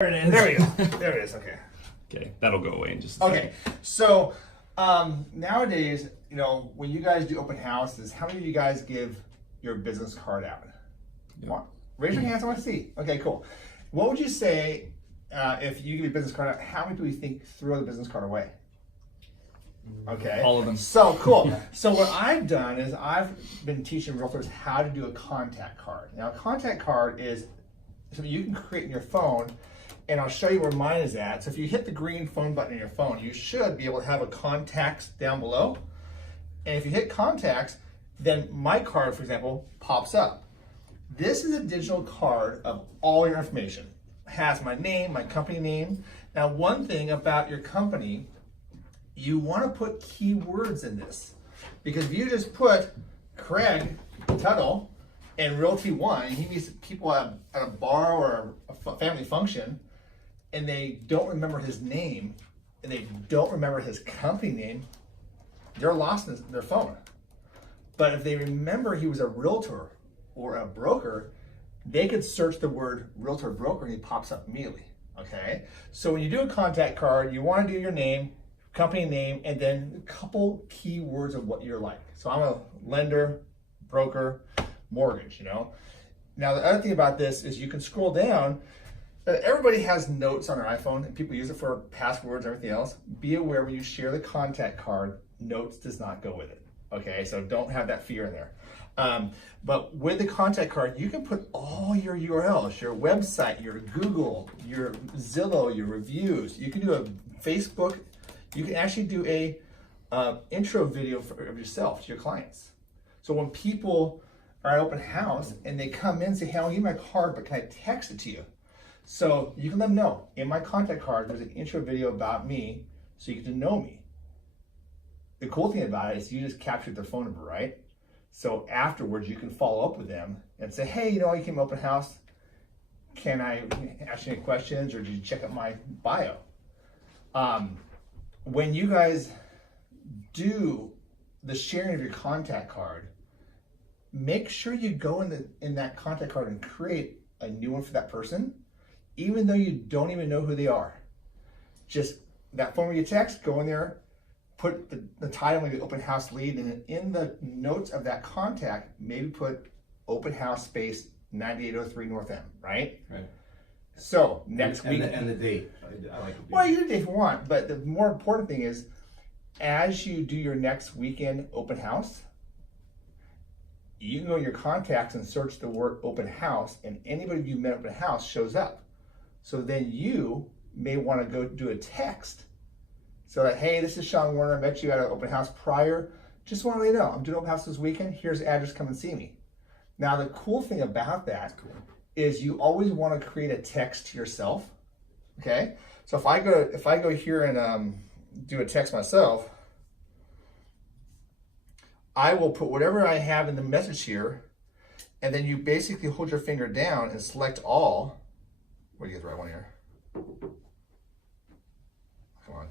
There it is. There we go. There it is. Okay. Okay, that'll go away in just a Okay. So nowadays, when you guys do open houses, how many of you guys give your business card out? Come on. Raise your hands. I want to see. Okay, cool. What would you say if you give your business card out? How many do we think throw the business card away? Okay. All of them. So cool. So what I've done is I've been teaching realtors how to do a contact card. Now, a contact card is something you can create in your phone, and I'll show you where mine is at. So if you hit the green phone button on your phone, you should be able to have a contacts down below. And if you hit contacts, then my card, for example, pops up. This is a digital card of all your information. It has my name, my company name. Now, one thing about your company, you want to put keywords in this, because if you just put Craig Tuttle and Realty One, and he meets people at a bar or a family function, and they don't remember his name, and they don't remember his company name, they're lost in their phone. But if they remember he was a realtor or a broker, they could search the word realtor broker and he pops up immediately. Okay? So when you do a contact card, you want to do your name, company name, and then a couple keywords of what you're like. So I'm a lender, broker, mortgage, Now the other thing about this is you can scroll down. Everybody has notes on their iPhone and people use it for passwords and everything else. Be aware when you share the contact card, notes does not go with it. Okay, so don't have that fear in there. But with the contact card, you can put all your URLs, your website, your Google, your Zillow, your reviews. You can do a Facebook. You can actually do a intro video of yourself to your clients. So when people are at open house and they come in and say, hey, I'll give you my card, but can I text it to you? So you can let them know, in my contact card, there's an intro video about me, so you get to know me. The cool thing about it is you just captured their phone number, right? So afterwards, you can follow up with them and say, hey, you came to open house. Can I ask you any questions, or did you check out my bio? When you guys do the sharing of your contact card, make sure you go in that contact card and create a new one for that person, even though you don't even know who they are. Just that phone where you text, go in there, put the title of the open house lead, and in the notes of that contact, maybe put open house space 9803 North M, right? Right. So next week. And the date. I like the date. Well, you can do it if you want, but the more important thing is, as you do your next weekend open house, you can go to your contacts and search the word open house, and anybody you met at open house shows up. So then you may want to go do a text so that, hey, this is Sean Warner. I met you at an open house prior. Just want to let you know, I'm doing open house this weekend. Here's the address. Come and see me. Now, the cool thing about that is you always want to create a text to yourself. Okay. So if I go here and do a text myself, I will put whatever I have in the message here, and then you basically hold your finger down and select all. Where do you get the right one here? Come on.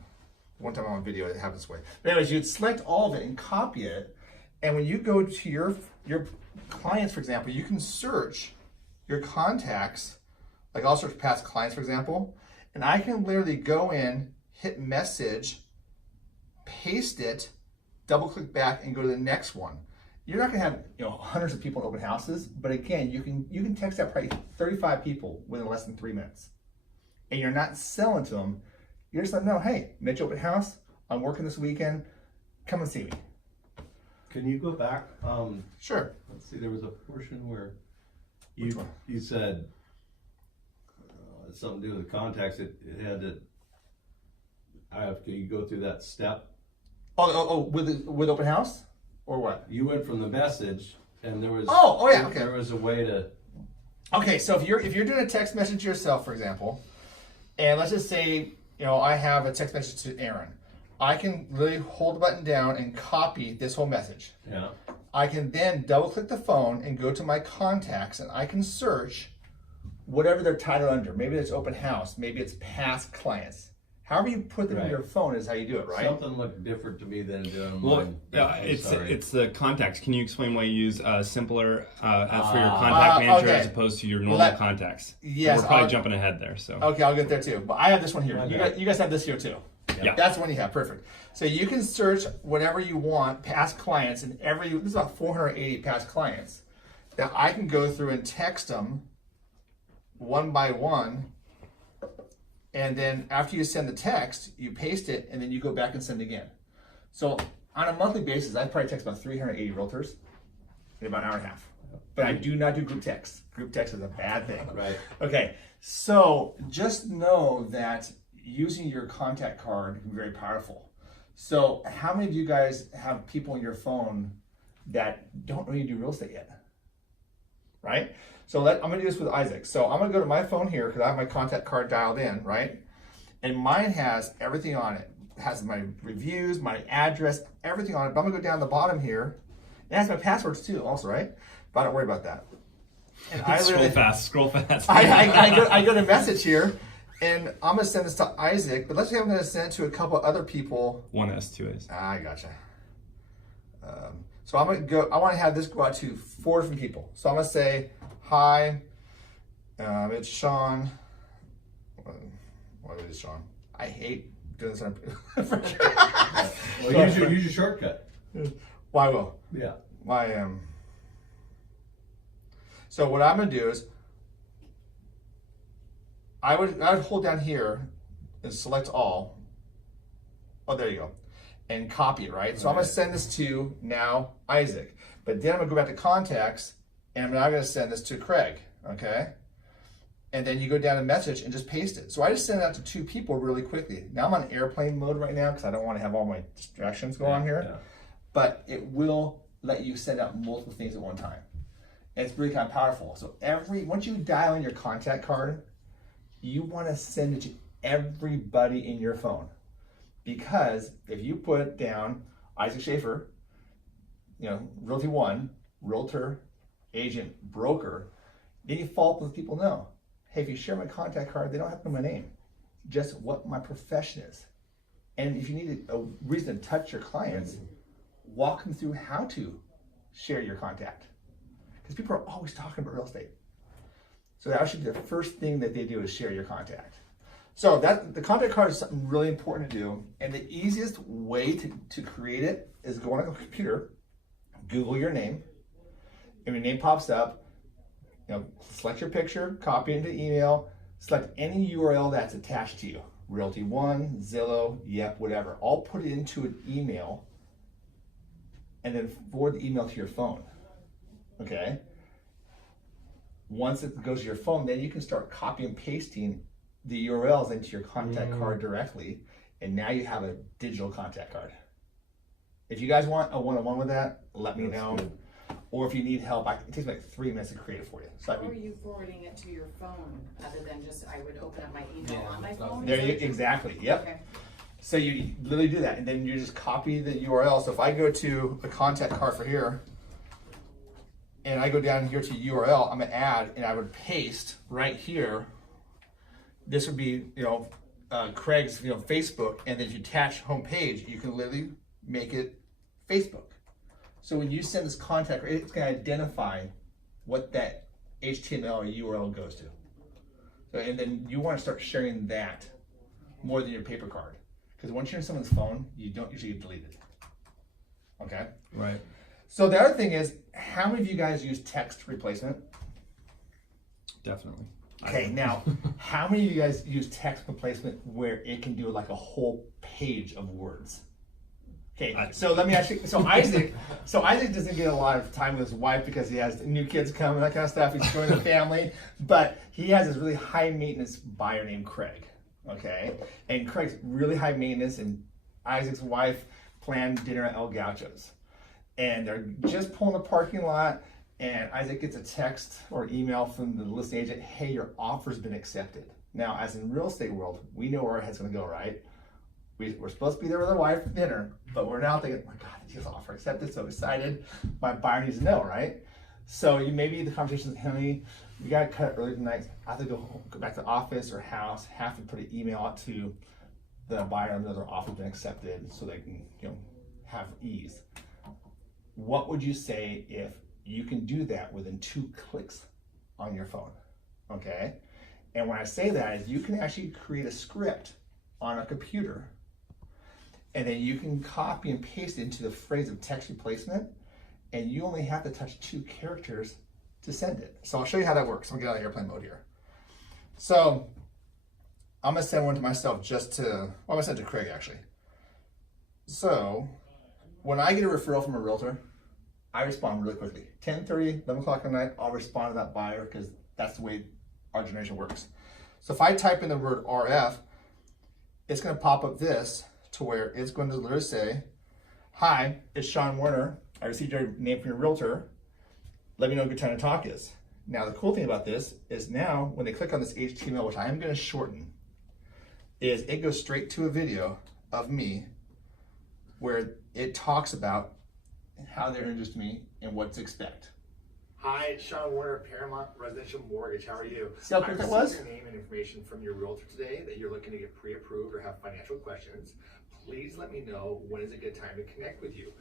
One time on video, it happens this way. But anyways, you'd select all of it and copy it. And when you go to your clients, for example, you can search your contacts. Like I'll search past clients, for example, and I can literally go in, hit message, paste it, double click back, and go to the next one. You're not gonna have hundreds of people in open houses, but again, you can text out probably 35 people within less than 3 minutes. And you're not selling to them. You're just letting them know, hey, met you open house, I'm working this weekend, come and see me. Can you go back? Sure. Let's see, there was a portion where you said something to do with the contacts. It had to. Can you go through that step? Oh, with open house? Or what? You went from the message, and there was. Oh yeah, okay. There was a way to. Okay, so if you're doing a text message to yourself, for example, and let's just say I have a text message to Aaron, I can really hold the button down and copy this whole message. Yeah. I can then double click the phone and go to my contacts, and I can search whatever they're titled under. Maybe it's open house, maybe it's past clients. However you put them in Right. your phone is how you do it, right? Something looked different to me than it did on Well, mine. yeah, I'm sorry. it's the contacts. Can you explain why you use simpler as for your contact manager okay. as opposed to your normal Let- contacts? Yes, We're probably I'll- jumping ahead there. So Okay, I'll get there too. But I have this one here. Okay. You guys have this here too. Yeah. That's the one you have. Perfect. So you can search whatever you want, past clients, and this is about 480 past clients that I can go through and text them one by one. And then after you send the text, you paste it, and then you go back and send again. So on a monthly basis, I probably text about 380 realtors in about an hour and a half. But I do not do group text. Group text is a bad thing. Right. Okay, so just know that using your contact card can be very powerful. So how many of you guys have people in your phone that don't really do real estate yet? Right? So I'm gonna do this with Isaac. So I'm gonna go to my phone here because I have my contact card dialed in, right? And mine has everything on it. It has my reviews, my address, everything on it. But I'm gonna go down the bottom here. It has my passwords too, also, right? But don't worry about that. And I scroll fast. I go to message here, and I'm gonna send this to Isaac. But let's say I'm gonna send it to a couple other people. 1S, 2As. I gotcha. So I'm gonna go. I want to have this go out to 4 different people. So I'm gonna say, "Hi, it's Sean." What is Sean? I hate doing this. Well, use your shortcut. Why will? Yeah. My So what I'm gonna do is, I would hold down here and select all. Oh, there you go, and copy it, right? So I'm gonna send this to now Isaac, but then I'm gonna go back to contacts, and I'm now gonna send this to Craig, okay? And then you go down to message and just paste it. So I just sent it out to 2 people really quickly. Now I'm on airplane mode right now because I don't want to have all my distractions go on here. Yeah. But it will let you send out multiple things at one time. And it's really kind of powerful. So once you dial in your contact card, you want to send it to everybody in your phone. Because if you put down Isaac Schaefer, Realty One, realtor, agent, broker, then you follow up with people know. Hey, if you share my contact card, they don't have to know my name, just what my profession is. And if you need a reason to touch your clients, walk them through how to share your contact. Because people are always talking about real estate. So that should be the first thing that they do is share your contact. So the contact card is something really important to do. And the easiest way to create it is go on a computer, Google your name, and your name pops up. Select your picture, copy it into email, select any URL that's attached to you. Realty One, Zillow, Yep, whatever. All put it into an email and then forward the email to your phone. Okay? Once it goes to your phone, then you can start copy and pasting the URLs into your contact card directly, and now you have a digital contact card. If you guys want a one-on-one with that, let me know. Good. Or if you need help, it takes me like 3 minutes to create it for you. So How are you forwarding it to your phone, other than just, I would open up my email on my phone? there Is you that- exactly. Yep. Okay. So you literally do that, and then you just copy the URL. So if I go to a contact card for here, and I go down here to URL, I'm gonna add, and I would paste right here. This would be Craig's Facebook, and then if you attach homepage, you can literally make it Facebook. So when you send this contact, it's gonna identify what that HTML or URL goes to. So, and then you want to start sharing that more than your paper card. Because once you're in someone's phone, you don't usually get deleted. Okay? Right. So the other thing is, how many of you guys use text replacement? Definitely. Okay, now, how many of you guys use text replacement where it can do like a whole page of words? Okay, so let me actually, Isaac doesn't get a lot of time with his wife because he has new kids coming, that kind of stuff. He's joining the family, but he has this really high maintenance buyer named Craig, okay? And Craig's really high maintenance, and Isaac's wife planned dinner at El Gaucho's. And they're just pulling the parking lot, and Isaac gets a text or email from the listing agent, hey, your offer's been accepted. Now, as in real estate world, we know where our head's gonna go, right? We're supposed to be there with our wife for dinner, but we're now thinking, oh my God, the deal's offer accepted, so excited. My buyer needs to know, right? So you maybe the conversation is, honey, we gotta cut early tonight. I have to go back to the office or house, have to put an email out to the buyer and another offer has been accepted so they can, have ease. What would you say if you can do that within 2 clicks on your phone? Okay? And when I say that is you can actually create a script on a computer, and then you can copy and paste it into the phrase of text replacement, and you only have to touch 2 characters to send it. So I'll show you how that works. I'm gonna get out of airplane mode here. So I'm gonna send one to myself I'm gonna send it to Craig actually. So when I get a referral from a realtor, I respond really quickly. 10:30, 11 o'clock at night, I'll respond to that buyer because that's the way our generation works. So if I type in the word RF, it's gonna pop up this to where it's going to literally say, "Hi, it's Sean Warner. I received your name from your realtor. Let me know a good time to talk is." Now, the cool thing about this is now when they click on this HTML, which I am going to shorten, is it goes straight to a video of me where it talks about how they're introduced to me and what to expect. Hi, it's Sean Warner, Paramount Residential Mortgage. How are you? See how quick that was? I received your name and information from your realtor today that you're looking to get pre-approved or have financial questions. Please let me know when is a good time to connect with you.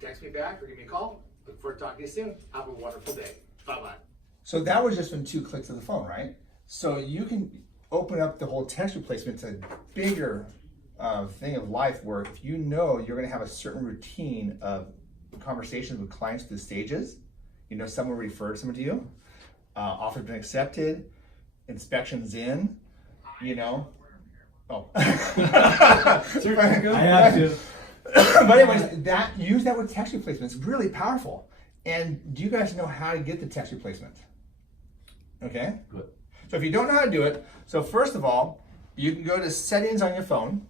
Text me back or give me a call. Look forward to talking to you soon. Have a wonderful day. Bye-bye. So that was just from 2 clicks of the phone, right? So you can open up the whole text replacement to a bigger thing of life where if you know you're going to have a certain routine of conversations with clients through the stages, someone referred someone to you, offer been accepted, inspections in, Oh. I have to. But anyways, use that with text replacement. It's really powerful. And do you guys know how to get the text replacement? Okay? Good. So if you don't know how to do it, so first of all, you can go to settings on your phone,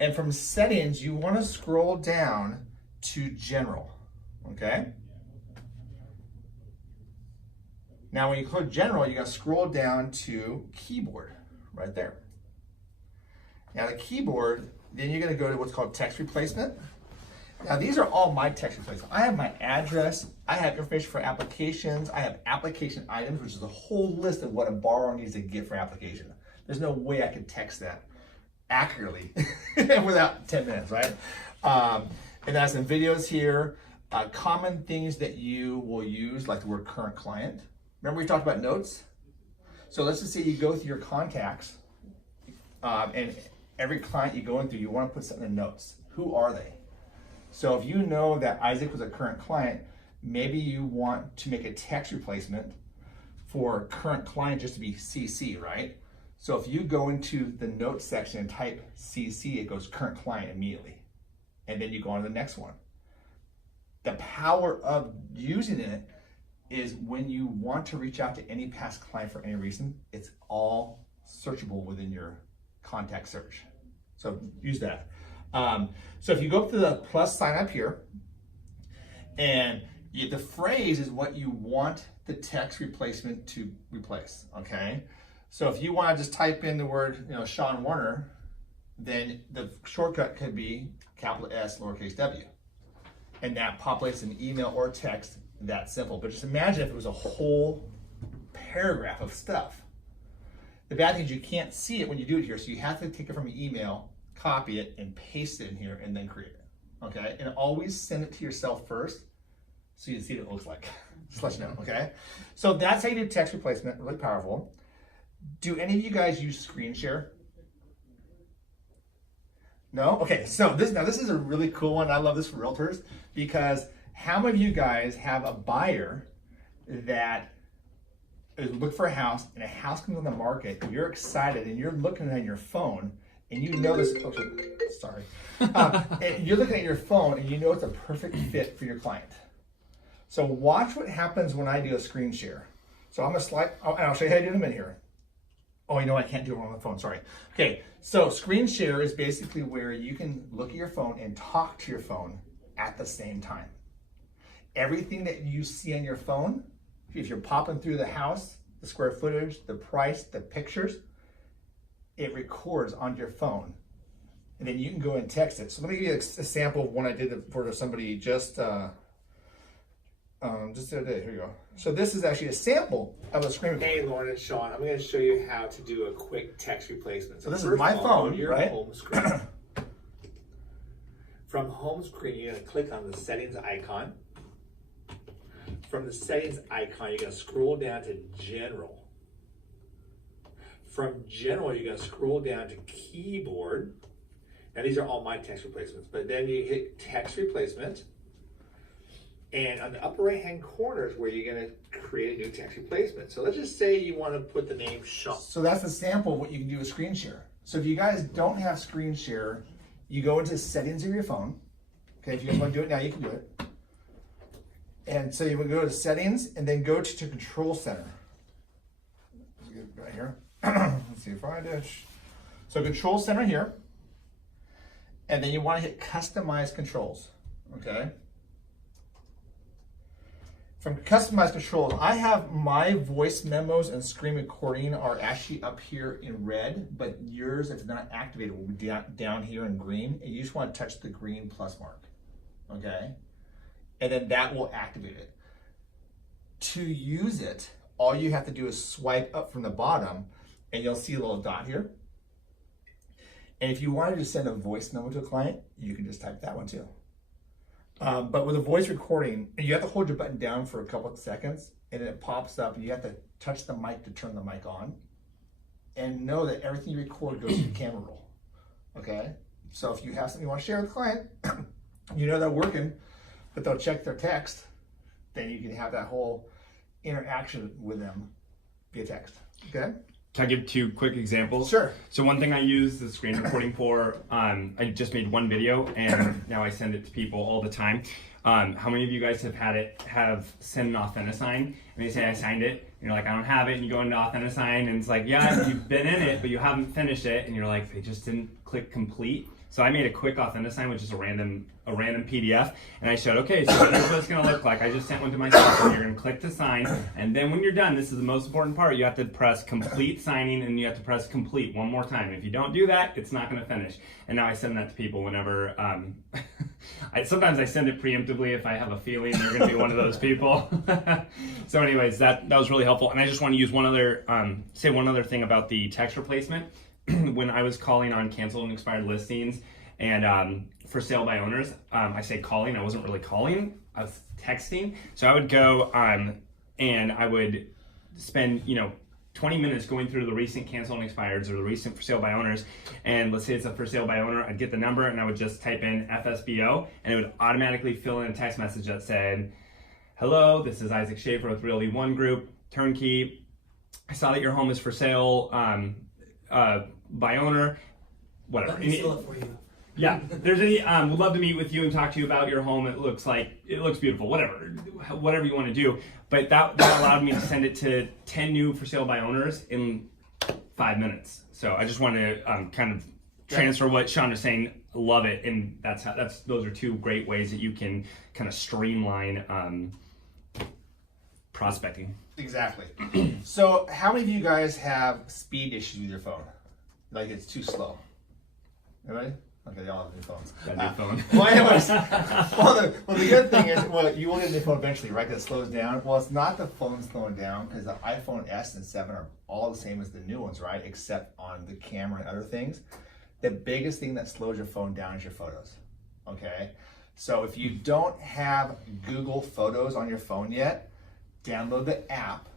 and from settings, you want to scroll down to general, okay? Now when you click general, you got to scroll down to keyboard, right there. Now the keyboard, then you're going to go to what's called text replacement. Now these are all my text replacements. I have my address, I have information for applications, I have application items, which is a whole list of what a borrower needs to get for application. There's no way I could text that accurately without 10 minutes, right? And I have some videos here, common things that you will use, like the word current client. Remember we talked about notes? So let's just say you go through your contacts, and every client you go into, you want to put something in notes. Who are they? So if you know that Isaac was a current client, maybe you want to make a text replacement for current client just to be CC, right? So if you go into the notes section and type CC, it goes current client immediately. And then you go on to the next one. The power of using it is when you want to reach out to any past client for any reason, it's all searchable within your contact search. So use that. So if you go up to the plus sign up here, and the phrase is what you want the text replacement to replace, okay? So if you want to just type in the word, Sean Warner, then the shortcut could be capital S, lowercase w. And that populates an email or text that simple. But just imagine if it was a whole paragraph of stuff. The bad thing is you can't see it when you do it here, so you have to take it from your email, copy it, and paste it in here, and then create it, okay? And always send it to yourself first, so you can see what it looks like. Just let you know, okay? So that's how you do text replacement, really powerful. Do any of you guys use screen share? No? Okay, so this is a really cool one. I love this for realtors, because how many of you guys have a buyer that is looking for a house, and a house comes on the market, and you're excited, and you're looking at your phone, and you know this, sorry. And you're looking at your phone, and you know it's a perfect fit for your client. So watch what happens when I do a screen share. So I'm gonna slide, and I'll show you how to do it in a minute here. Oh, I can't do it on the phone, sorry. Okay, so screen share is basically where you can look at your phone and talk to your phone at the same time. Everything that you see on your phone, if you're popping through the house, the square footage, the price, the pictures, it records on your phone. And then you can go and text it. So let me give you a sample of one I did for somebody just just the other day. Here you go. So this is actually a sample of a screen recorder. Hey, Lauren and Sean, I'm going to show you how to do a quick text replacement. So this is first my of all, phone, your right? home screen. From home screen, you're going to click on the settings icon. From the settings icon, you're going to scroll down to general. From general, you're going to scroll down to keyboard. Now these are all my text replacements, but then you hit text replacement. And on the upper right hand corner is where you're going to create a new text replacement. So let's just say you want to put the name Sean. So that's a sample of what you can do with screen share. So if you guys don't have screen share, you go into settings of your phone. Okay, if you guys want to do it now, you can do it. And so you would go to settings and then go to control center. Let's get it right here. Let's see if I did. So control center here. And then you want to hit customize controls. Okay. From customized controls, I have my voice memos and screen recording are actually up here in red, but yours, if it's not activated, will be down here in green. And you just want to touch the green plus mark. Okay. And then that will activate it. To use it, all you have to do is swipe up from the bottom and you'll see a little dot here. And if you wanted to send a voice memo to a client, you can just type that one too. But with a voice recording, you have to hold your button down for a couple of seconds and then it pops up and you have to touch the mic to turn the mic on. And know that everything you record goes to the camera roll. Okay? So if you have something you want to share with the client, you know they're working, but they'll check their text, then you can have that whole interaction with them via text. Okay? Can I give 2 quick examples? Sure. So one thing I use the screen recording for, I just made one video and now I send it to people all the time. How many of you guys have sent an Authentisign and they say I signed it and you're like, I don't have it, and you go into Authentisign and it's like, yeah, you've been in it, but you haven't finished it, and you're like, they just didn't click complete. So I made a quick Authentisign, which is a random PDF, and I showed, okay, so here's what it's gonna look like. I just sent one to myself, and you're gonna click to sign, and then when you're done, this is the most important part, you have to press complete signing, and you have to press complete one more time. If you don't do that, it's not gonna finish. And now I send that to people whenever, sometimes I send it preemptively if I have a feeling they're gonna be one of those people. So anyways, that was really helpful, and I just wanna use say one other thing about the text replacement. When I was calling on canceled and expired listings and for sale by owners, I say calling, I wasn't really calling, I was texting. So I would go and I would spend 20 minutes going through the recent canceled and expireds or the recent for sale by owners. And let's say it's a for sale by owner, I'd get the number and I would just type in FSBO and it would automatically fill in a text message that said, hello, this is Isaac Schaefer with Realty One Group, turnkey. I saw that your home is for sale. By owner, whatever. Let me sell it for you. Yeah, there's any. Would love to meet with you and talk to you about your home. It looks beautiful. Whatever you want to do. But that allowed me to send it to 10 new for sale by owners in 5 minutes. So I just wanted to kind of transfer what Sean was saying. Love it, and those are 2 great ways that you can kind of streamline prospecting. Exactly. So how many of you guys have speed issues with your phone? Like it's too slow. Everybody? Okay, they all have new phones. Got a new phone. Well, anyways, the good thing is, you will get a new phone eventually, right? That slows down. Well, it's not the phone slowing down because the iPhone S and 7 are all the same as the new ones, right? Except on the camera and other things. The biggest thing that slows your phone down is your photos. Okay? So if you don't have Google Photos on your phone yet, download the app,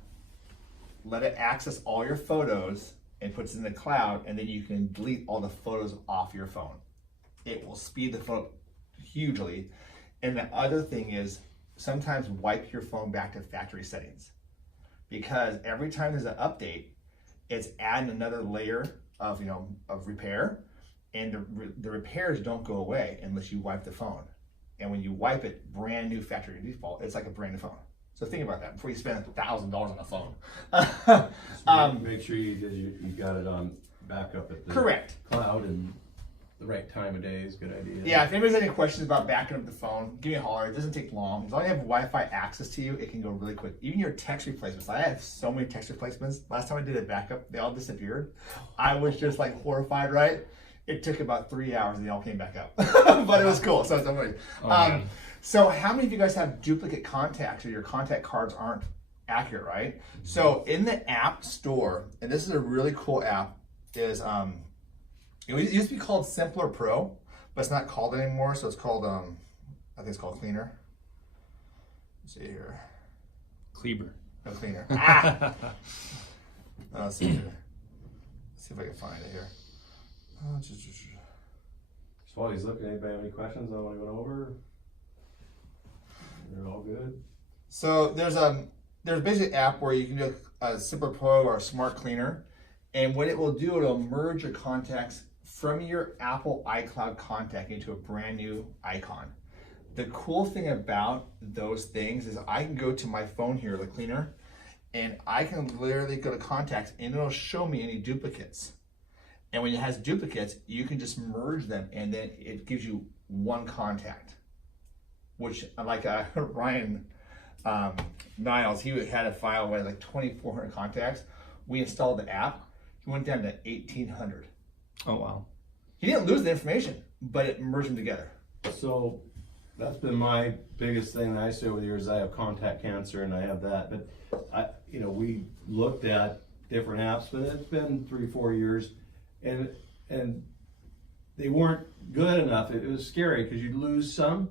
let it access all your photos, and puts it in the cloud, and then you can delete all the photos off your phone. It will speed the phone hugely. And the other thing is, sometimes wipe your phone back to factory settings. Because every time there's an update, it's adding another layer of repair, and the repairs don't go away unless you wipe the phone. And when you wipe it, brand new factory default, it's like a brand new phone. So think about that before you spend $1,000 on a phone. Make sure you got it on backup at the Correct. cloud, and The right time of day is a good idea. Yeah, if anybody's has any questions about backing up the phone, give me a holler. It doesn't take long. As long as you have Wi-Fi access to you, it can go really quick. Even your text replacements. I have so many text replacements. Last time I did a backup, they all disappeared. I was just like horrified, right? It took about 3 hours and they all came back up. But it was cool. So it's amazing. man. So how many of you guys have duplicate contacts or your contact cards aren't accurate, right? So in the app store, and this is a really cool app, is it used to be called Simpler Pro, but it's not called it anymore. So it's called I think it's called Cleaner. Let's see here. Kleber. No, Cleaner. Ah! Let's see here. Let's see if I can find it here. So while he's looking, anybody have any questions on what he went over? They're all good. So there's basically an app where you can do a Simpler Pro or a Smart Cleaner, and what it will do, it'll merge your contacts from your Apple iCloud contact into a brand new icon. The cool thing about those things is I can go to my phone here, the Cleaner, and I can literally go to contacts and it'll show me any duplicates. And when it has duplicates, you can just merge them and then it gives you one contact. Which, like Ryan Niles, he had a file with like 2,400 contacts. We installed the app. He went down to 1,800. Oh wow. He didn't lose the information, but it merged them together. So that's been my biggest thing that I say over the years. I have contact cancer and I have that, but we looked at different apps, but it's been 3-4 years, and they weren't good enough. It was scary because you'd lose some,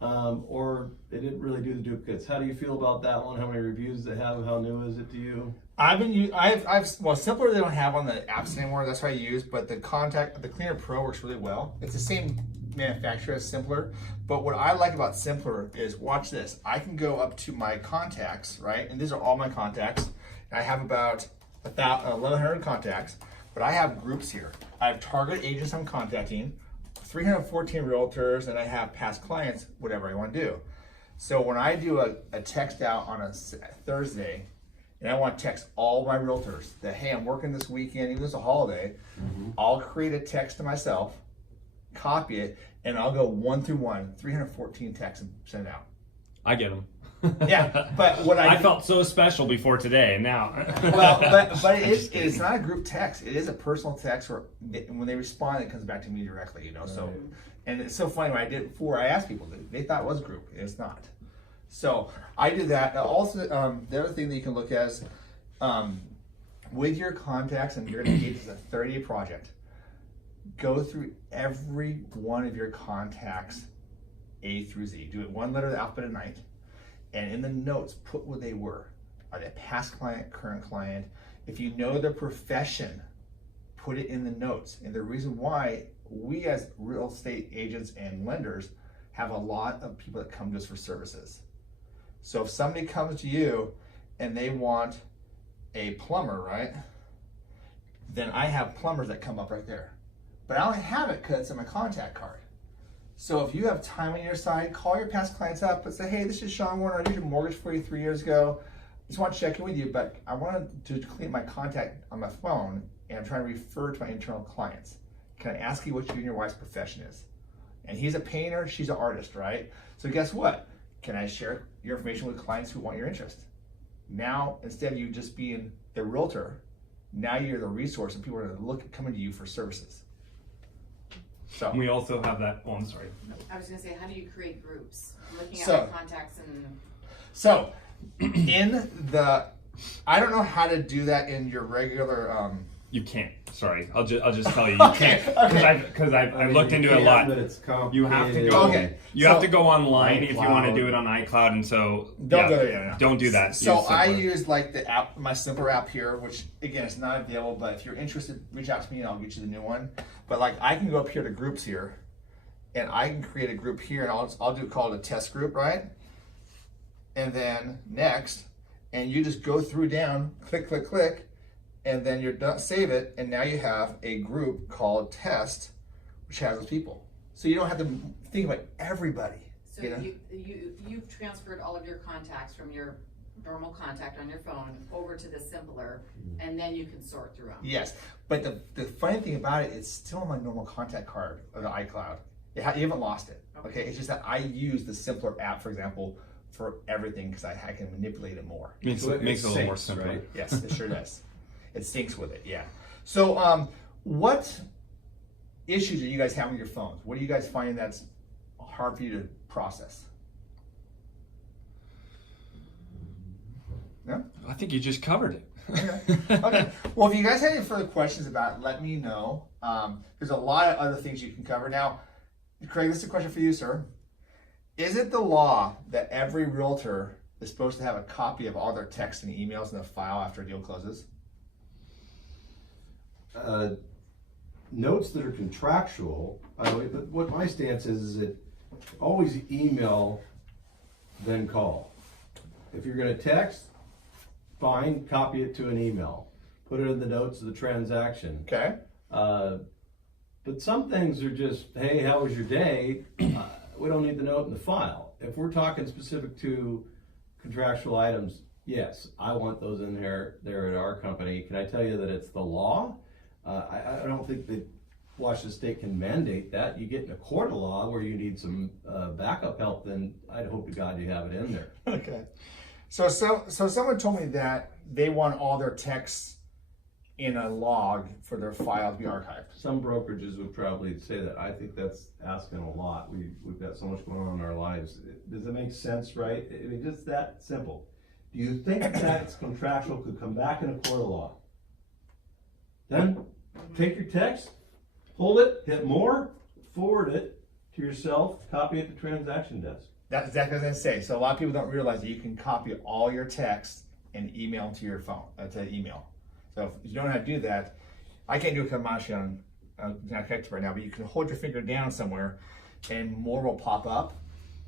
or they didn't really do the duplicates. How do you feel about that one? How many reviews they have? How new is it to you? Well, Simpler they don't have on the apps anymore. That's what I use. But the Cleaner Pro works really well. It's the same manufacturer as Simpler. But what I like about Simpler is, watch this. I can go up to my contacts, right? And these are all my contacts. And I have about 1,100 contacts. But I have groups here. I have target agents I'm contacting, 314 realtors, and I have past clients, whatever I want to do. So when I do a text out on a Thursday, and I want to text all my realtors that, hey, I'm working this weekend, even though it's a holiday, I'll create a text to myself, copy it, and I'll go one through one, 314 texts and send it out. I get them. Yeah, but what I felt so special before today, and now. Well, but it's not a group text. It is a personal text where when they respond, it comes back to me directly, So, and it's so funny, when I did it before, I asked people, they thought it was group. It's not. So I did that. Also, the other thing that you can look at is with your contacts, and you're going to engage as a 30-day project. Go through every one of your contacts, A through Z. Do it one letter of the alphabet a night. And in the notes, put what they were. Are they past client, current client? If you know their profession, put it in the notes. And the reason why we as real estate agents and lenders have a lot of people that come to us for services. So if somebody comes to you and they want a plumber, right? Then I have plumbers that come up right there. But I only have it because it's in my contact card. So if you have time on your side, call your past clients up and say, hey, this is Sean Warner. I did your mortgage for you 3 years ago. Just want to check in with you, but I wanted to clean my contact on my phone, and I'm trying to refer to my internal clients. Can I ask you what you and your wife's profession is? And he's a painter, she's an artist, right? So guess what? Can I share your information with clients who want your interest? Now, instead of you just being the realtor, now you're the resource and people are coming to you for services. So We also have that. Oh, I'm sorry. I was gonna say, how do you create groups? Looking at So- my contacts and, So, I don't know how to do that in your regular, You can't. Sorry, I'll just tell you. You can't because I've looked into it a lot. But it's complicated. You have to go. Okay. You have to go online if you want to iCloud. do it on iCloud, and so Don't go there, no. Don't do that. So Use I Simpler. use like the app, my Simpler app here, which again, it's not available, but if you're interested, reach out to me and I'll get you the new one. But like I can go up here to groups here, and I can create a group here, and I'll do call it a test group, right? And then next, and you just go through down, click, click, click, and then you're done, save it, and now you have a group called test, which has those people. So you don't have to think about everybody. so You know? you've transferred all of your contacts from your normal contact on your phone over to the Simpler, and then you can sort through them. Yes, but the funny thing about it, it's still on my normal contact card of the iCloud. You haven't lost it, okay? It's just that I use the Simpler app, for example, for everything because I can manipulate it more. Makes So it makes it a little more syncs, simple. right? Yes, it sure does. It syncs with it, yeah. So what issues are you guys having with your phones? What are you guys finding that's hard for you to process? No? I think you just covered it. Okay. Well, if you guys have any further questions about it, let me know. There's a lot of other things you can cover. Now, Craig, this is a question for you, sir. Is it the law that every realtor is supposed to have a copy of all their texts and emails in the file after a deal closes? Notes that are contractual, but what my stance is that always email, then call. If you're gonna text, fine, copy it to an email. Put it in the notes of the transaction. Okay. But some things are just, hey, how was your day? We don't need the note in the file. If we're talking specific to contractual items, yes, I want those in there at our company. Can I tell you that it's the law? I don't think that Washington State can mandate that. You get in a court of law where you need some backup help, then I'd hope to God you have it in there. Okay. So someone told me that they want all their texts in a log for their file to be archived. Some brokerages would probably say that. I think that's asking a lot. We've got so much going on in our lives. Does it make sense, right? I mean, just that simple. Do you think that's contractual could come back in a court of law? Then take your text, hold it, hit more, forward it to yourself, copy it to transaction desk. That's exactly what I was going to say. So a lot of people don't realize that you can copy all your text and email them to your phone, to email. So if you don't know how to do that, I can't do a Kamashi on connect right now, but you can hold your finger down somewhere and more will pop up.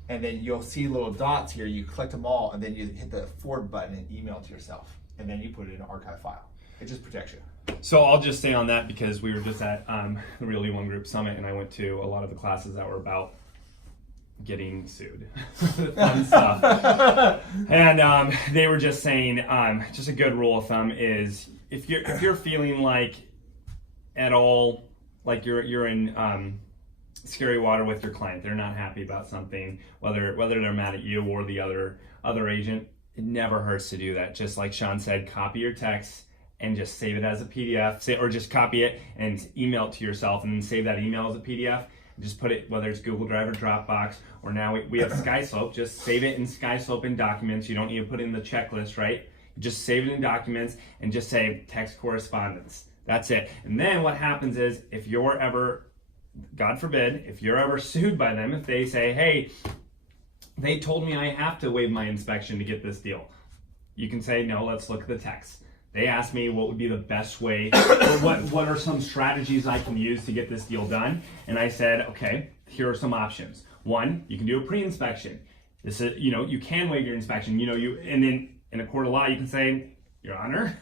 And then you'll see little dots here. You click them all and then you hit the forward button and email it to yourself. And then you put it in an archive file. It just protects you. So I'll just say on that, because we were just at the Realty One Group Summit, and I went to a lot of the classes that were about getting sued, fun stuff. And they were just saying, just a good rule of thumb is if you're feeling like at all like you're in scary water with your client, they're not happy about something, whether they're mad at you or the other agent, it never hurts to do that. Just like Sean said, copy your text and just save it as a PDF, or just copy it and email it to yourself, and then save that email as a PDF. And just put it, whether it's Google Drive or Dropbox, or now we have SkySlope, just save it in SkySlope in documents. You don't need to put it in the checklist, right? You just save it in documents and just say text correspondence. That's it. And then what happens is, if you're ever, God forbid, if you're ever sued by them, if they say, hey, they told me I have to waive my inspection to get this deal, you can say, no, let's look at the text. They asked me what would be the best way, or what are some strategies I can use to get this deal done. And I said, okay, here are some options. One, you can do a pre-inspection. This is, you can waive your inspection. And then in a court of law, you can say, Your Honor,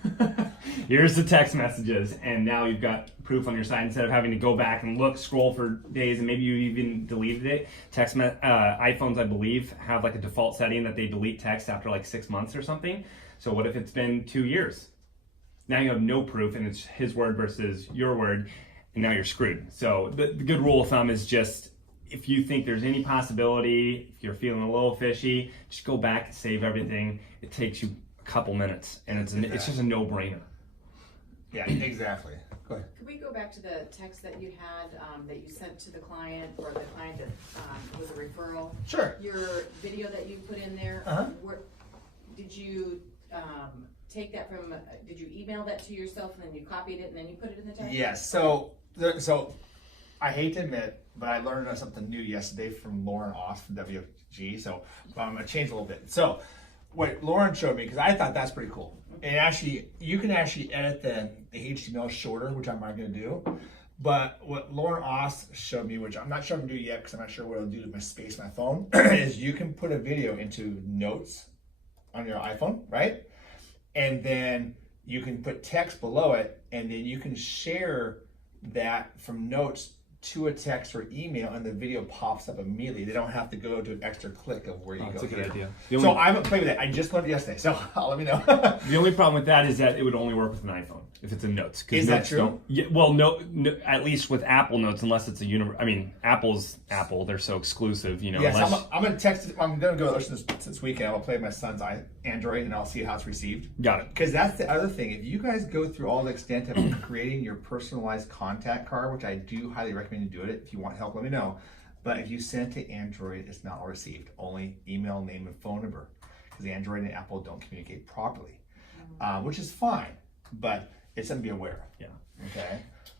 here's the text messages, and now you've got proof on your side instead of having to go back and scroll for days, and maybe you even deleted it. iPhones, I believe, have like a default setting that they delete text after like 6 months or something. So what if it's been 2 years? Now you have no proof, and it's his word versus your word, and now you're screwed. So the good rule of thumb is just, if you think there's any possibility, if you're feeling a little fishy, just go back and save everything. It takes you a couple minutes, and it's just a no-brainer. Yeah, exactly. Go ahead. Could we go back to the text that you had, that you sent to the client, or the client that was a referral? Sure. Your video that you put in there, did you take that from, did you email that to yourself and then you copied it and then you put it in the text? Yes. So I hate to admit, but I learned something new yesterday from Lauren Oss from WFG. So I'm gonna change a little bit. So what Lauren showed me, because I thought that's pretty cool. And actually, you can actually edit the HTML shorter, which I'm not gonna do. But what Lauren Oss showed me, which I'm not sure I'm gonna do yet because I'm not sure what it'll do to my space on my phone, is you can put a video into Notes on your iPhone, right? And then you can put text below it, and then you can share that from Notes to a text or email, and the video pops up immediately. They don't have to go to an extra click of where you go. That's a good here. idea. So I haven't played with it. I just learned it yesterday. So let me know. The only problem with that is that it would only work with an iPhone if it's in Notes. 'Cause Is that Notes true? don't- Yeah, well, no, at least with Apple Notes, unless it's a I mean, Apple's Apple. They're so exclusive, you know. Yes, unless, I'm gonna text it. I'm gonna go this weekend. I'll play with my son's Android, and I'll see how it's received. got it. Because that's the other thing. If you guys go through all the extent of creating your personalized contact card, which I do highly recommend you do it. If you want help, let me know. But if you send it to Android, it's not received. Only email, name, and phone number. Because Android and Apple don't communicate properly, which is fine. But it's something to be aware of. Yeah. Okay.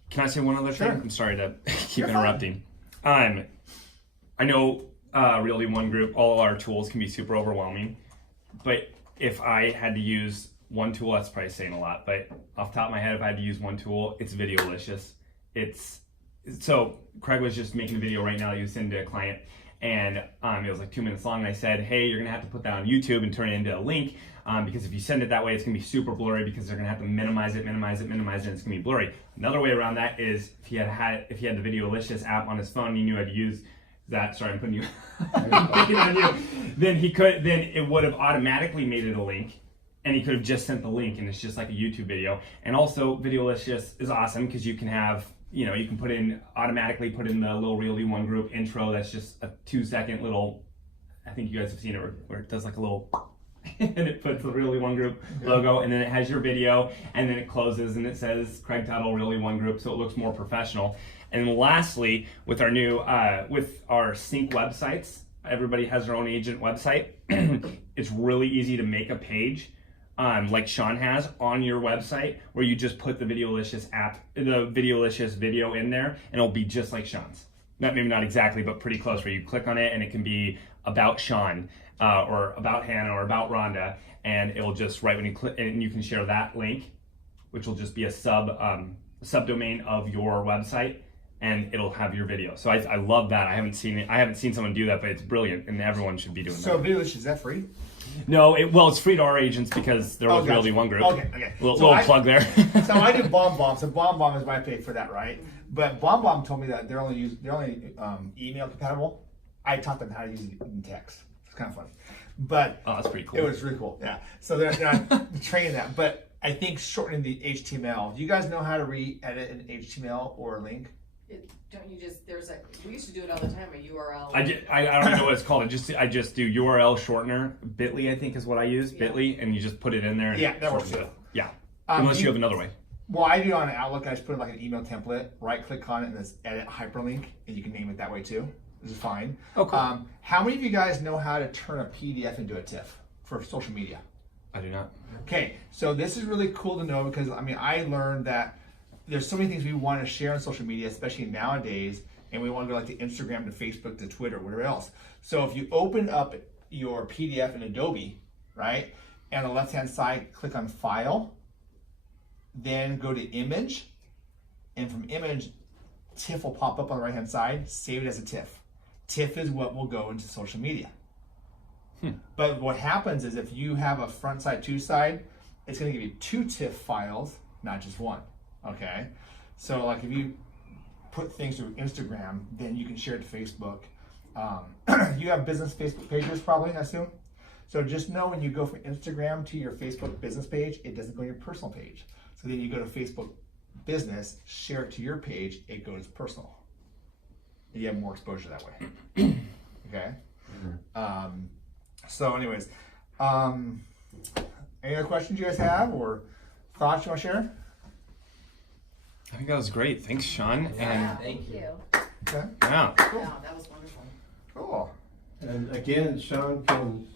Can I say one other Sure. thing? I'm sorry to keep You're fine. interrupting. I know Realty One Group, all our tools can be super overwhelming, but if I had to use one tool, that's probably saying a lot, but off the top of my head, if I had to use one tool, it's Videolicious. So Craig was just making a video right now that he was sending to a client, and it was like 2 minutes long, and I said, hey, you're gonna have to put that on YouTube and turn it into a link, because if you send it that way, it's gonna be super blurry because they're gonna have to minimize it, and it's gonna be blurry. Another way around that is if he had the Videolicious app on his phone, he knew how to use that. Sorry, I'm putting you I'm picking on you. Then it would have automatically made it a link, and he could have just sent the link, and it's just like a YouTube video. And also, Videolicious is awesome because you can have, you can automatically put in the little Realty One Group intro. That's just a 2-second little. I think you guys have seen it where it does like a little. And it puts the Realty One Group logo, and then it has your video, and then it closes and it says Craig Tuttle Realty One Group, so it looks more professional. And then lastly, with our new with our sync websites, everybody has their own agent website. It's really easy to make a page like Sean has on your website, where you just put the Videolicious app, the Videolicious video in there, and it'll be just like Sean's. Maybe not exactly, but pretty close, where you click on it and it can be about Sean, or about Hannah, or about Rhonda, and it'll just, right when you click, and you can share that link, which will just be a subdomain of your website, and it'll have your video. So I love that. I haven't seen someone do that, but it's brilliant, and everyone should be doing So that. Videolicious, is that free? No, it's free to our agents because they're with gotcha. Realty One Group. Okay. Little plug there. So I do BombBomb. So BombBomb is my pay for that, right? But BombBomb told me that they're only email compatible. I taught them how to use it in text. It's kind of funny, but Oh, that's pretty cool. it was really cool. Yeah. So they're not training that, but I think shortening the HTML. Do you guys know how to re-edit an HTML or a link? Don't you just, we used to do it all the time, a URL. I don't even know what it's called. I just do URL shortener. Bitly, I think, is what I use. Yeah. Bitly, and you just put it in there. And Yeah, that works shortens too. it. Yeah. Unless you have another way. Well, I do on Outlook. I just put in like an email template, right click on it, and this edit hyperlink, and you can name it that way too. This is fine. Oh, cool. How many of you guys know how to turn a PDF into a TIFF for social media? I do not. Okay, so this is really cool to know because I learned that there's so many things we want to share on social media, especially nowadays, and we want to go like to Instagram, to Facebook, to Twitter, whatever else. So if you open up your PDF in Adobe, right, and on the left-hand side, click on File, then go to Image, and from Image, TIFF will pop up on the right-hand side. Save it as a TIFF. TIFF is what will go into social media. But what happens is if you have a front side, two side, it's going to give you 2 TIFF files, not just one. Okay, so like if you put things through Instagram, then you can share it to Facebook. You have business Facebook pages, probably, I assume. So just know when you go from Instagram to your Facebook business page, it doesn't go to your personal page. So then you go to Facebook business, share it to your page, it goes personal. You have more exposure that way. Okay. So anyways, any other questions you guys have or thoughts you want to share? I think that was great. Thanks, Sean. And Thank you. Okay. yeah. Yeah, that was wonderful. Cool. And again, Sean can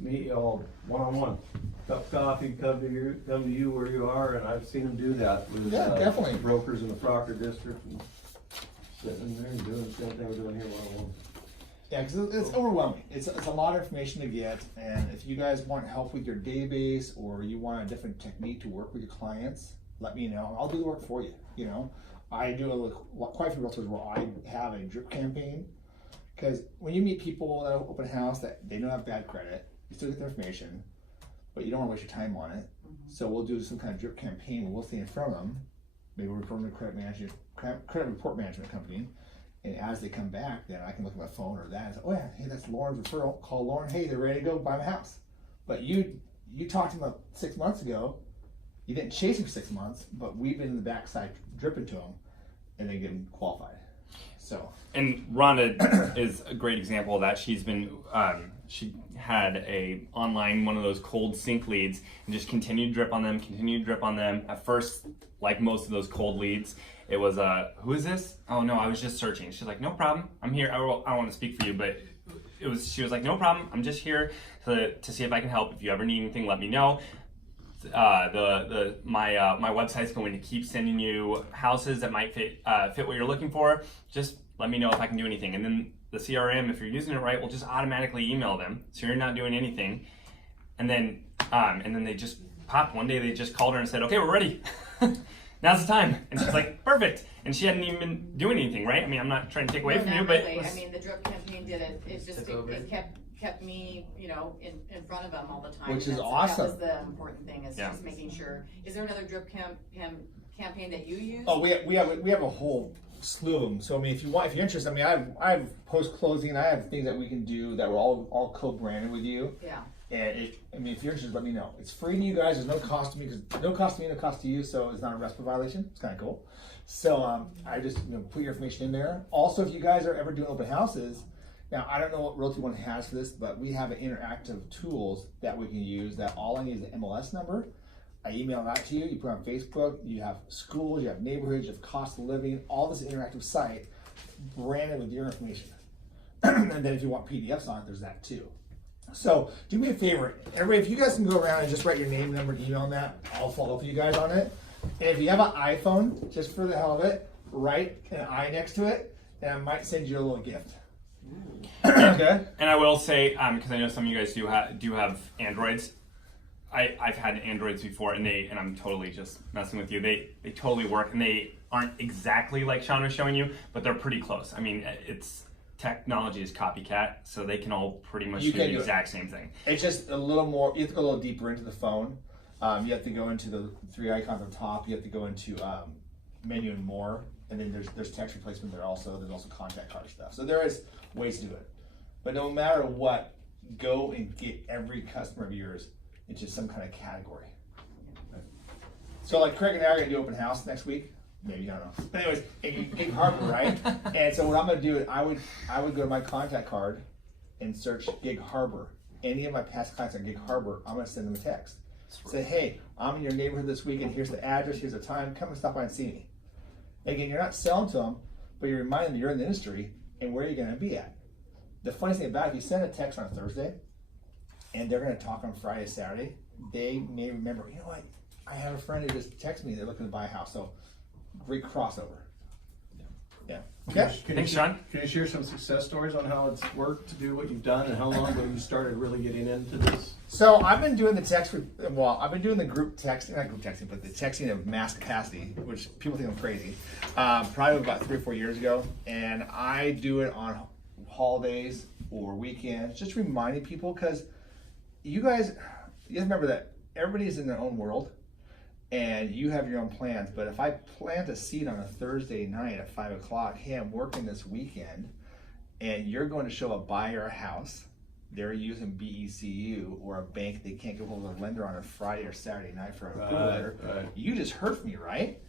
meet you all one-on-one. Cup of coffee, come to you where you are, and I've seen him do that with definitely. brokers in the Proctor district, and sitting in there and doing the same thing we're doing here one-on-one. Yeah, because it's overwhelming. It's a lot of information to get, and if you guys want help with your database or you want a different technique to work with your clients, let me know. I'll do the work for you. You know, I do quite a few realtors where I have a drip campaign, because when you meet people at an open house that they don't have bad credit, you still get their information, but you don't want to waste your time on it. So we'll do some kind of drip campaign. We'll stay in front of them, maybe we're referring to credit report management company. And as they come back, then I can look at my phone or that and say, oh yeah, hey, that's Lauren's referral. Call Lauren. Hey, they're ready to go buy my house. But you talked to them about 6 months ago. You didn't chase them for 6 months, but we've been in the backside dripping to them, and they get them qualified. So. And Rhonda is a great example of that. She's been, she had one of those cold sync leads, and just continued to drip on them. At first, like most of those cold leads, it was, who is this? Oh no, I was just searching. She's like, no problem, I'm here. I want to speak for you, but she was like, no problem, I'm just here to see if I can help. If you ever need anything, let me know. My website's going to keep sending you houses that might fit what you're looking for. Just let me know if I can do anything. And then the CRM, if you're using it right, will just automatically email them, so you're not doing anything. And then they just popped one day. They just called her and said, "Okay, we're ready. Now's the time." And she's like, "Perfect." And she hadn't even been doing anything, right? I mean, I'm not trying to take away from you, but really. I mean, the drip campaign did it. It kept me, in front of them all the time. Which is awesome. That was the important thing, is just making sure. Is there another drip campaign that you use? Oh, we have a whole slew of them. So I mean, if you're interested, I mean, I have post closing. I have things that we can do that were all co-branded with you. Yeah. And if you're interested, let me know. It's free to you guys. There's no cost to me, because no cost to me, no cost to you. So it's not a RESPA violation. It's kind of cool. So I just put your information in there. Also, if you guys are ever doing open houses, now I don't know what Realty One has for this, but we have an interactive tools that we can use. That all I need is the MLS number. I email that to you. You put it on Facebook. You have schools. You have neighborhoods. You have cost of living. All this interactive site branded with your information. And then if you want PDFs on it, there's that too. So do me a favor, everybody, if you guys can go around and just write your name, number, and email on that, I'll follow up with you guys on it. And if you have an iPhone, just for the hell of it, write an I next to it, and I might send you a little gift. Okay. And I will say, because I know some of you guys do have Androids. I've had Androids before, and I'm totally just messing with you. They totally work, and they aren't exactly like Sean was showing you, but they're pretty close. I mean, technology is copycat, so they can all pretty much do the exact same thing. It's just a little more, you have to go a little deeper into the phone. You have to go into the 3 icons on top. You have to go into menu and more, and then there's text replacement there also. There's also contact card stuff. So there is ways to do it. But no matter what, go and get every customer of yours into some kind of category. So like Craig and I are gonna do open house next week. Maybe, I don't know. But anyways, Gig Harbor, right? And so what I'm gonna do is I would go to my contact card and search Gig Harbor. Any of my past clients on Gig Harbor, I'm gonna send them a text. Say, hey, I'm in your neighborhood this weekend. Here's the address. Here's the time. Come and stop by and see me. Again, you're not selling to them, but you're reminding them you're in the industry and where you're gonna be at. The funny thing about it, if you send a text on a Thursday and they're gonna talk on Friday, Saturday, they may remember, you know what? I have a friend who just texted me. They're looking to buy a house. So great crossover. Yeah. Okay. Thanks, Sean. Can you share some success stories on how it's worked to do what you've done, and how long ago you started really getting into this? So I've been doing the I've been doing the group texting, not group texting, but the texting of mass capacity, which people think I'm crazy, probably about 3 or 4 years ago. And I do it on holidays or weekends, just reminding people, because you guys remember that everybody's in their own world. And you have your own plans, but if I plant a seed on a Thursday night at 5 o'clock, hey, I'm working this weekend, and you're going to show a buyer a house, they're using BECU or a bank they can't get hold of a lender on a Friday or Saturday night for a approval letter. Right. You just heard from me, right?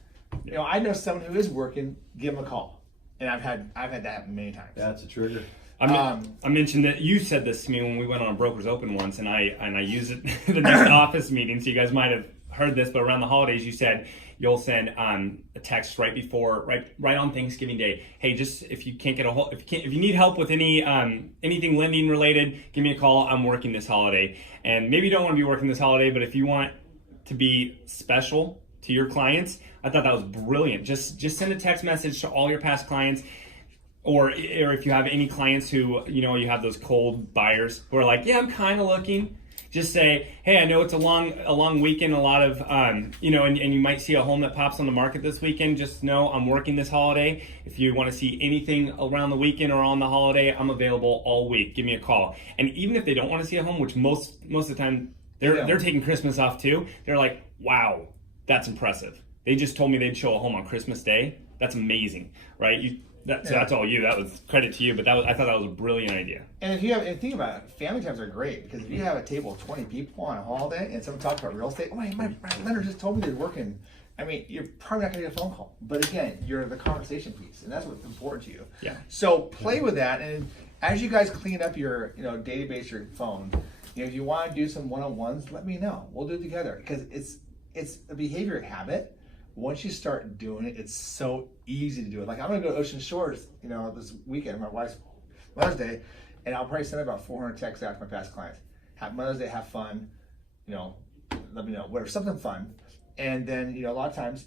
Yeah. I know someone who is working. Give them a call, and I've had that happen many times. That's a trigger. I mentioned that you said this to me when we went on a Brokers Open once, and I used it in the next office meeting. So you guys might have heard this, but around the holidays, you said you'll send a text right on Thanksgiving Day. Hey, just if you can't get if you need help with anything lending related, give me a call. I'm working this holiday, and maybe you don't want to be working this holiday, but if you want to be special to your clients, I thought that was brilliant. Just send a text message to all your past clients. Or if you have any clients who, you have those cold buyers who are like, yeah, I'm kind of looking. Just say, hey, I know it's a long weekend, a lot of, and you might see a home that pops on the market this weekend. Just know I'm working this holiday. If you want to see anything around the weekend or on the holiday, I'm available all week. Give me a call. And even if they don't want to see a home, which most of the time they're taking Christmas off too, they're like, wow, that's impressive. They just told me they'd show a home on Christmas Day. That's amazing, right? So that's all you. That was credit to you, but I thought that was a brilliant idea. And if you have, and think about it, family times are great because if you have a table of 20 people on a holiday and someone talks about real estate, oh my lender just told me they're working. I mean, you're probably not going to get a phone call, but again, you're the conversation piece, and that's what's important to you. Yeah. So play with that, and as you guys clean up your, database, your phone, if you want to do some one-on-ones, let me know. We'll do it together because it's a behavior habit. Once you start doing it, it's so easy to do it. Like I'm gonna go to Ocean Shores, this weekend, my wife's Mother's Day, and I'll probably send about 400 texts out to my past clients. Have Mother's Day, have fun, let me know, whatever, something fun. And then, a lot of times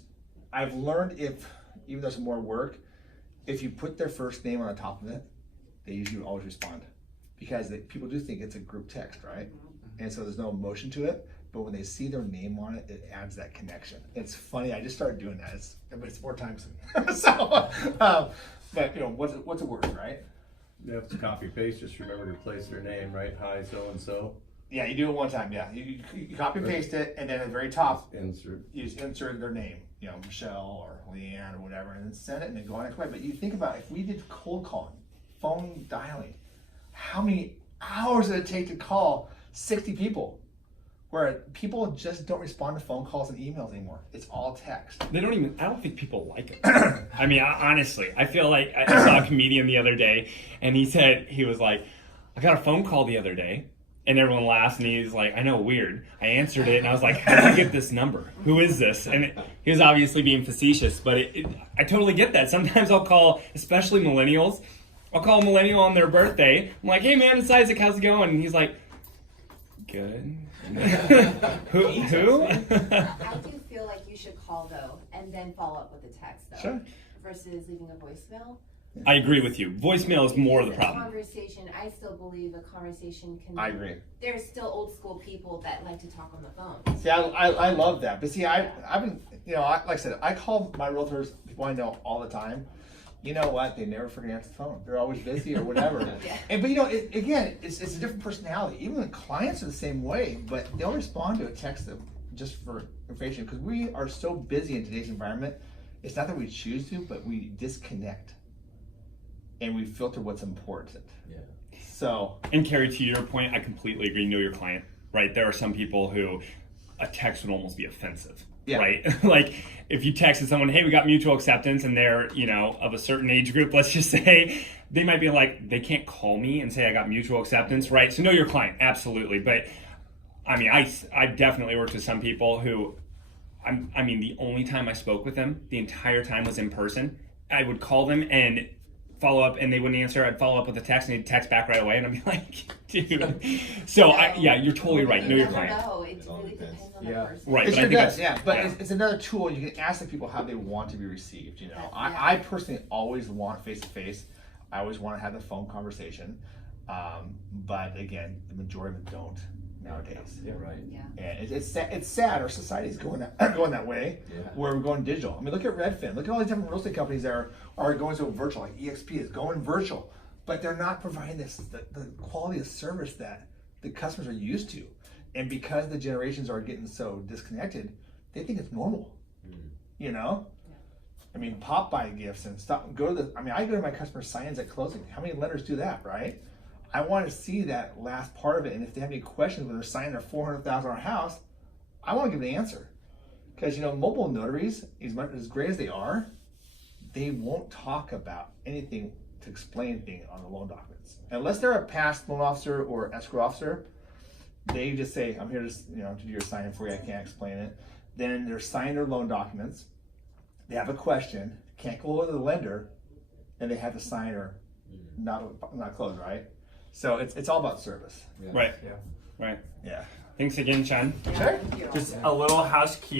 I've learned even though it's more work, if you put their first name on the top of it, they usually always respond because people do think it's a group text, right? And so there's no emotion to it. But when they see their name on it, it adds that connection. It's funny. I just started doing that. It's more time consuming. But what's a word, right? You have to copy paste, just remember to place their name, right? Hi, so-and-so. Yeah, you do it one time, yeah. You copy and paste it, and then at the very top, Insert. you just insert their name, Michelle or Leanne or whatever, and then send it and then go on next way. But you think about if we did cold calling, phone dialing, how many hours did it take to call 60 people? Where people just don't respond to phone calls and emails anymore. It's all text. I don't think people like it. I mean, honestly, I feel like I saw a comedian the other day, and he was like, I got a phone call the other day, and everyone laughs, and he's like, I know, weird. I answered it, and I was like, how did you get this number? Who is this? And he was obviously being facetious, but I totally get that. Sometimes I'll call, especially millennials, I'll call a millennial on their birthday. I'm like, hey man, it's Isaac, how's it going? And he's like, good. Who? I do feel like you should call though, and then follow up with a text though, Sure. versus leaving a voicemail. I agree with you. Voicemail is more of the Because problem. Conversation. I still believe a conversation can. I agree. There's still old school people that like to talk on the phone. See, I love that. But see, I've been, like I said, I call my realtors, people I know all the time. You know what? They never forget to answer the phone. They're always busy or whatever. Yeah. But it's a different personality. Even the clients are the same way, but they'll respond to a text just for information because we are so busy in today's environment. It's not that we choose to, but we disconnect and we filter what's important. Yeah. So. And Carrie, to your point, I completely agree. Know your client, right? There are some people who a text would almost be offensive. Yeah. Right? Like if you texted someone, hey, we got mutual acceptance and they're, of a certain age group, let's just say, they might be like, they can't call me and say I got mutual acceptance, right? So know your client, absolutely. But I mean, I definitely worked with some people who, the only time I spoke with them, the entire time was in person. I would call them and follow up and they wouldn't answer. I'd follow up with a text and they'd text back right away and I'd be like, dude. So you're totally right. Know your client. No, it really depends on the person. Right. It but sure I think does, that's- but it's another tool. You can ask the people how they want to be received. I personally always want face to face. I always want to have the phone conversation, but again, the majority of them don't nowadays. Yeah, right. Yeah. And it's sad. Our society's going that way, where we're going digital. I mean, look at Redfin. Look at all these different real estate companies that are going so virtual. Like EXP is going virtual, but they're not providing the quality of service that the customers are used to. And because the generations are getting so disconnected, they think it's normal. I mean, pop by gifts and stuff. I go to my customer sign-ins at closing. How many lenders do that, right? I want to see that last part of it. And if they have any questions when they're signing their $400,000 house, I want to give the answer. Because, mobile notaries, as great as they are, they won't talk about anything to explain anything on the loan documents. Unless they're a past loan officer or escrow officer, they just say, I'm here to do your signing for you. I can't explain it. Then they're signing their loan documents. They have a question, can't go over to the lender, and they have the signer not close, right? So it's all about service. Right. Yeah. Right. Yeah. Thanks again, Chen. Sure. Thank you. Just a little housekeeping.